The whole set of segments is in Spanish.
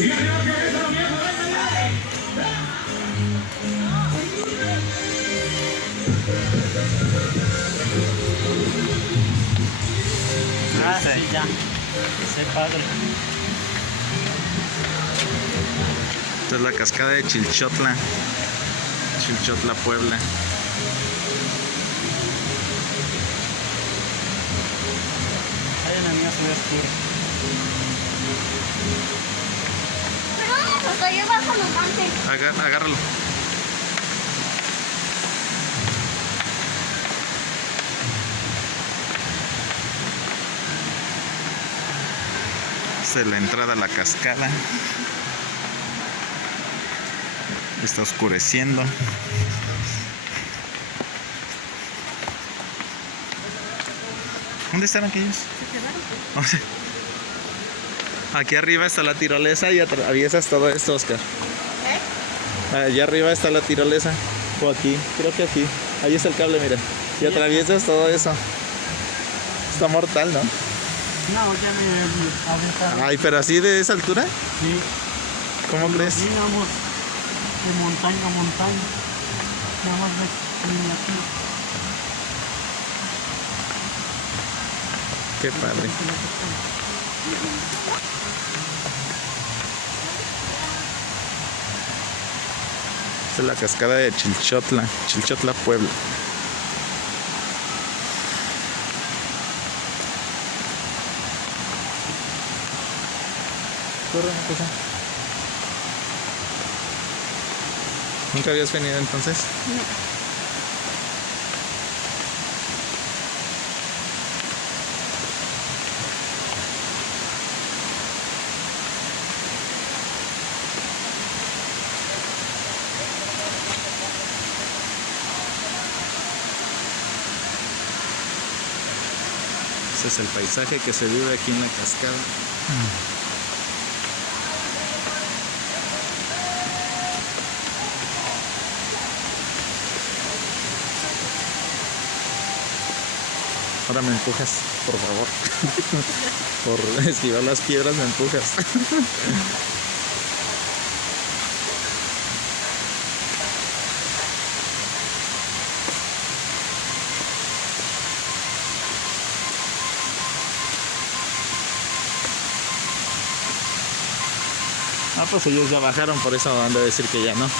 Ah, sí, ya. Sí, padre. Esta es la cascada de Chilchotla. Chilchotla, Puebla. Ahí en la mía se ve oscuro. Pero vamos hasta allá abajo, no manches. Agárralo. Esta es la entrada a la cascada. Está oscureciendo. ¿Dónde están aquellos? Se quedaron. Aquí arriba está la tirolesa y atraviesas todo esto, Oscar. Allá arriba está la tirolesa. O aquí, creo que aquí. Ahí está el cable, mira. Y atraviesas todo eso. Está mortal, ¿no? No, ya me aventaron. Ay, pero así de esa altura. Sí. ¿Cómo crees? Aquí vamos de montaña a montaña. Nada más ves miniatura. Qué padre. Esta es la cascada de Chilchotla. Chilchotla, Puebla. Corre, una cosa. ¿Nunca habías venido entonces? No. Ese es el paisaje que se vive aquí en la cascada. Ahora me empujas, por favor. Por esquivar las piedras me empujas. Ah, pues ellos ya bajaron, por eso han de decir que ya no.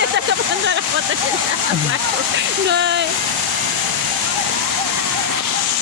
Está tomando la foto en el abajo. No.